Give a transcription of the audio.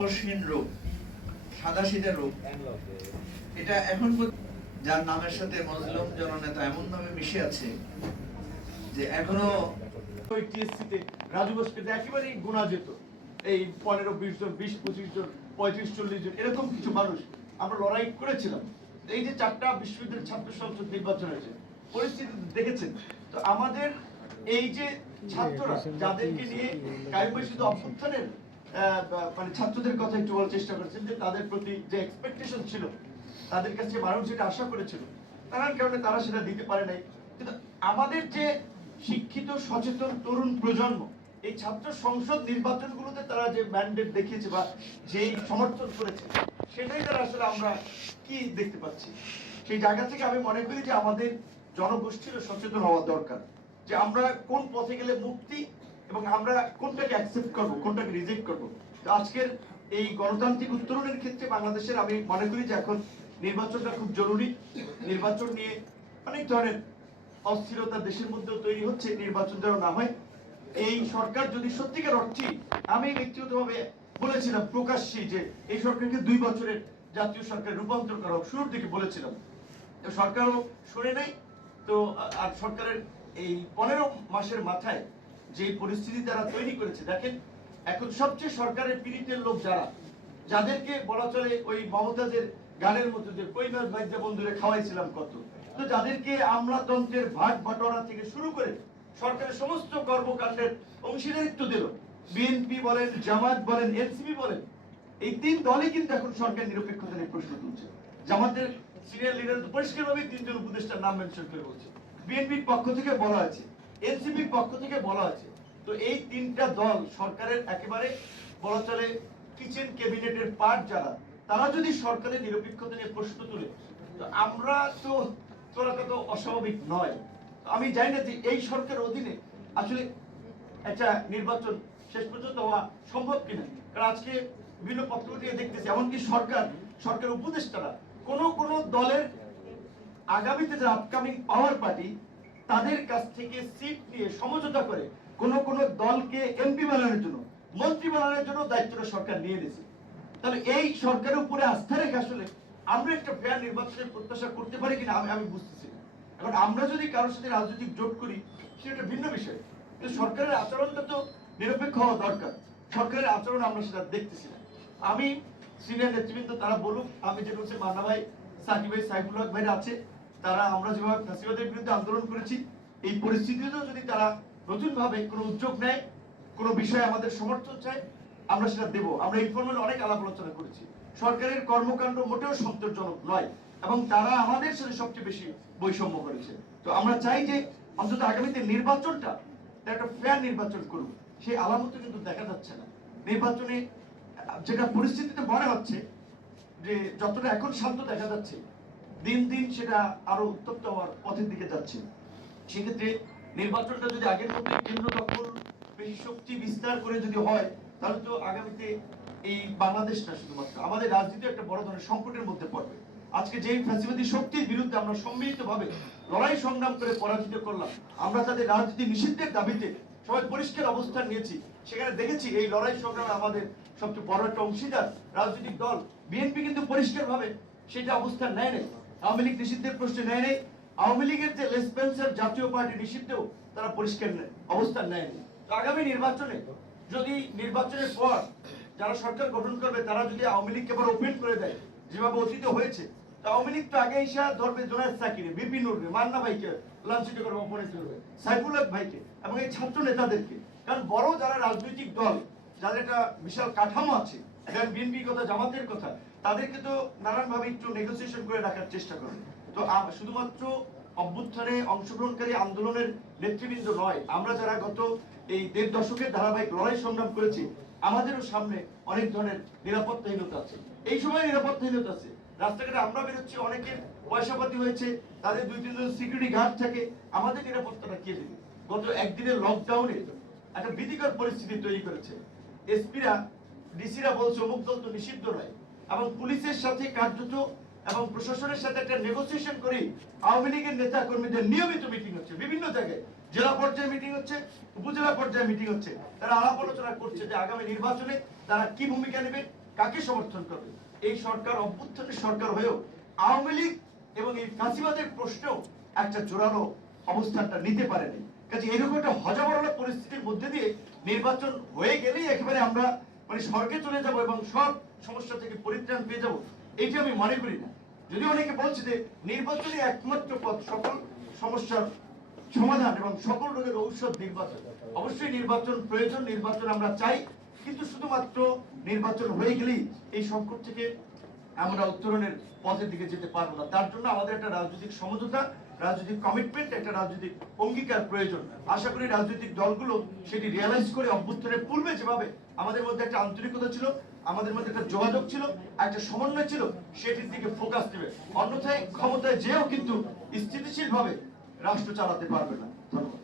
কোষহীন রোগ, সাদা সিধা রোগ। এটা এখন যার নামের সাথে মজলুম জননেতা এমন ভাবে মিশে আছে যে এখনও ওই টিএসসিতে রাজু বোসকে একেবারেই গোনা যেত। এই পনেরো, বিশ জন, বিশ, পঁচিশ জন, পঁয়ত্রিশ, চল্লিশ জন, এরকম কিছু মানুষ আমরা লড়াই করেছিলাম। এই যে চারটা বিশ্ববিদ্যালয়ের ছাত্র সংসদ নির্বাচন হয়েছে, পরিস্থিতি দেখেছেন। তো আমাদের এই যে ছাত্ররা, যাদেরকে নিয়ে কারিগরি শুধু অভ্যুত্থানের মানে ছাত্রদের কথা একটু বলার চেষ্টা করেছেন যে তাদের প্রতি যে এক্সপেকটেশন ছিল, তাদের কাছে মানুষ যেটা আশা করেছিল, নানান কারণে তারা সেটা দিতে পারে নাই। কিন্তু আমাদের যে শিক্ষিত, সচেতন, তরুণ প্রজন্ম, এই ছাত্র সংসদ নির্বাচনগুলোতে তারা যে ম্যান্ডেট দেখিয়েছে বা যেই সমর্থন করেছে, সেটাই তারা আসলে আমরা কি দেখতে পাচ্ছি? সেই জায়গা থেকে আমি মনে করি যে আমাদের জনগোষ্ঠীরও সচেতন হওয়া দরকার, যে আমরা কোন পথে গেলে মুক্তি এবং আমরা কোনটাকে অ্যাকসেপ্ট করব, কোনটাকে রিজেক্ট করব? আজকের এই গণতান্ত্রিক উত্তরণের ক্ষেত্রে বাংলাদেশের আমি মনে করি যে এখন নির্বাচনটা খুব জরুরি। নির্বাচন নিয়ে অনেক ধরনের অস্থিরতা দেশের মধ্যেও তৈরি হচ্ছে নির্বাচন যেন না হয়। এই সরকার যদি সত্যিকার অর্থে আমি ব্যক্তিগতভাবে বলেছিলাম, প্রকাশ্যে যে এই সরকারকে দুই বছরের জাতীয় সরকার রূপান্তর করা হোক, শুরুর দিকে বলেছিলাম। সরকারও শুনে নাই। তো আর সরকারের এই পনেরো মাসের মাথায় যে পরিস্থিতি তারা তৈরি করেছে, দেখেন, এখন সবচেয়ে সরকারের পীড়িতের লোক যারা, যাদেরকে বলা চলে ওই মমতাজের গানের মতো যে কই মাছ ভাইজা বন্ধুরে খাওয়াইছিলাম কত, তো যাদেরকে আমলাতন্ত্রের ভাগ বাটোয়ারা থেকে শুরু করে সরকারের সমস্ত কর্মকাণ্ডের অংশীদারিত্ব দিল, বিএনপি বলেন, জামাত বলেন, এনসিপি বলেন, এই তিন দলই কিন্তু এখন সরকার নিরপেক্ষতা নিয়ে প্রশ্ন তুলছে। জামাতের সিনিয়র লিডার পরিষ্কারভাবে তিনজন উপদেষ্টার নাম মেনশন করে বলছে। বিএনপির পক্ষ থেকে বলা আছে এনসিপির পক্ষ থেকে বলা আছে তো এই তিনটা দল সরকারের একেবারে বলা চলে কিচেন ক্যাবিনেটের পার্ট যারা, তারা যদি সরকারের নিরপেক্ষতা নিয়ে প্রশ্ন তুলে, তো আমরা তো তোরা তো অস্বাভাবিক নয়। আমি জানি না যে এই সরকারের অধীনে আসলে একটা নির্বাচন শেষ পর্যন্ত হওয়া সম্ভব কিনা। কারণ আজকে বিভিন্ন পত্রপত্রিকা দেখতেছি, এমনকি সরকার সরকার উপদেষ্টারা কোন কোন দলের আগামীতে যে আপকামিং পাওয়ার পার্টি তাদের কাছ থেকে সিট নিয়ে সমঝোতা করে কোন কোন দলকে এমপি বানানোর জন্য, মন্ত্রী বানানোর জন্য দায়িত্বটা সরকার নিয়ে নিয়েছে। তাহলে এই সরকারের উপরে আস্থা রেখে আসলে আমরা একটা ফেয়ার নির্বাচনের প্রত্যাশা করতে পারি কিনা আমি আমি বুঝতেছি এখন আমরা যদি কারোর সাথে রাজনৈতিক জোট করি, সেটা ভিন্ন বিষয়। কিন্তু সরকারের আচরণটা তো নিরপেক্ষ হওয়া দরকার। সরকারের আচরণ আমরা সেটা দেখতেছি না। আমি সিনিয়র নেতৃবৃন্দ, তারা বলুক, আমি যেটা হচ্ছে মান্না ভাই, সাকিব ভাই, সাইফুল হক ভাইরা আছে তারা আমরা যেভাবে ফ্যাসিবাদের বিরুদ্ধে আন্দোলন করেছি, এই পরিস্থিতিতেও যদি তারা নতুন ভাবে কোনো উদ্যোগ নেয়, কোনো বিষয়ে আমাদের সমর্থন চায়, আমরা সেটা দেব। আমরা ইনফরমেন্ট অনেক আলাপ আলোচনা করেছি। সরকারের কর্মকাণ্ড মোটেও সন্তোষজনক নয় এবং তারা আমাদের সাথে সবচেয়ে বেশি বৈষম্য করেছে। তো আমরা চাই যে অন্তত আগামীতে নির্বাচনটা একটা ফেয়ার নির্বাচন করুন সেই আলামত কিন্তু দেখা যাচ্ছে না। নির্বাচনে যেটা পরিস্থিতিতে মনে হচ্ছে যে যতটা এখন শান্ত দেখা যাচ্ছে দিন দিন সেটা আরও উত্তপ্ত হওয়ার পথের দিকে যাচ্ছে। সেক্ষেত্রে নির্বাচনটা যদি আগের মধ্যে কেন্দ্র দখল বেশি শক্তি বিস্তার করে যদি হয়, তাহলে তো আগামীতে এই বাংলাদেশ না শুধুমাত্র আমাদের রাজনীতি একটা বড় ধরনের সংকটের মধ্যে পড়বে। আজকে যেই ফ্যাসিবাদী শক্তির বিরুদ্ধে আমরা সম্মিলিত ভাবে লড়াই সংগ্রাম করে পরাজিত করলাম, আমরা তাদের রাজনীতি নিষিদ্ধের দাবিতে সবাই পরিষ্কার অবস্থান নিয়েছি। সেখানে দেখেছি এই লড়াই সংগ্রামে আমাদের সবচেয়ে বড় একটা অংশীদার রাজনৈতিক দল। বিএনপি কিন্তু পরিষ্কার ভাবে সেটা অবস্থান নেয় নাই। আওয়ামী লীগ নিষিদ্ধের নেয় নাই। আওয়ামী লীগের যে লেসপেন্সার জাতীয় পার্টি নিষিদ্ধেও তারা পরিষ্কার অবস্থান নেয়নি তো আগামী নির্বাচনে যদি নির্বাচনের পর যারা সরকার গঠন করবে, তারা যদি আওয়ামী লীগকে আবার ওপেন করে দেয়, যেভাবে অতীত হয়েছে, তো আওয়ামী লীগ তো আগে এসে ধরবে জোনায়দ সাকিরে বিপিন উঠবে মান্না ভাইকে লাঞ্ছিত করবে করবে ভাইকে এবং এই ছাত্র নেতাদেরকে। কারণ বড় যারা রাজনৈতিক দল, যাদের একটা বিশাল কাঠামো আছে যেমন বিএনপির কথা, জামাতের কথা, তাদেরকে তো নানানভাবে একটু নেগোসিয়েশন করে রাখার চেষ্টা করে। তো শুধুমাত্র অভ্যুত্থানে অংশগ্রহণকারী আন্দোলনের নেতৃবৃন্দ নয়, আমরা যারা গত এই দেড় দশকের ধারাবাহিক লড়াই সংগ্রাম করেছি, আমাদেরও সামনে অনেক ধরনের নিরাপত্তাহীনতা আছে। এই সময় নিরাপত্তাহীনতা আছে। রাস্তাঘাটে আমরা বেরোচ্ছি, অনেকের পয়সাপাতি হয়েছে, তাদের দুই, তিনজন সিকিউরিটি গার্ড থাকে, আমাদের নিরাপত্তাটা কে দেবে? গত একদিনের লকডাউনে একটা ভীতিকর পরিস্থিতি তৈরি করেছে। এসপিরা ডিসিরা বলছে অমুক দল তো নিষিদ্ধ নয়। এবং পুলিশের সাথে কার্যত এবং প্রশাসনের সাথে একটা নেগোসিয়েশন করে, আওয়ামী লীগের নেতা কর্মীদের নিয়মিত মিটিং হচ্ছে, বিভিন্ন জায়গায়। জেলা পর্যায়ে মিটিং হচ্ছে, উপজেলা পর্যায়ে মিটিং হচ্ছে। তারা আলাপ আলোচনা করছে যে আগামী নির্বাচনে তারা কি ভূমিকা নেবে, কাকে সমর্থন করবে। এই সরকার, অভ্যুত্থানের সরকার হয়েও আওয়ামী লীগ এবং এই ফাঁসিবাদের প্রশ্নেও একটা জোরালো অবস্থানটা নিতে পারেনি। কাজে এরকম একটা হজাবরলা পরিস্থিতির মধ্যে দিয়ে নির্বাচন হয়ে গেলেই একেবারে আমরা মানে স্বর্গে চলে যাব এবং সব সমস্যা থেকে পরিত্রাণ পেয়ে যাব, এইটা আমি মনে করি না। যদি অনেকে বলছে যে নির্বাচনই একমাত্র পথ সকল সমস্যার সমাধান এবং সকল রোগের ঔষধ নির্বাচন। অবশ্যই নির্বাচন প্রয়োজন, নির্বাচন আমরা চাই, কিন্তু শুধুমাত্র নির্বাচন হয়ে গেলেই এই সংকট থেকে আমরা উত্তরণের পথের দিকে যেতে পারব না। তার জন্য আমাদের একটা রাজনৈতিক সমঝোতা রাজনৈতিক কমিটমেন্ট একটা রাজনৈতিক অঙ্গীকার প্রয়োজন। আশা করি রাজনৈতিক দলগুলো সেটি রিয়ালাইজ করে অভ্যুত্থানের পূর্বে যেভাবে আমাদের মধ্যে একটা আন্তরিকতা ছিল, আমাদের মধ্যে একটা যোগাযোগ ছিল একটা সমন্বয় ছিল, সেটির দিকে ফোকাস দেবে অন্যথায় ক্ষমতায় যেও কিন্তু স্থিতিশীল ভাবে রাষ্ট্র চালাতে পারবে না। ধন্যবাদ।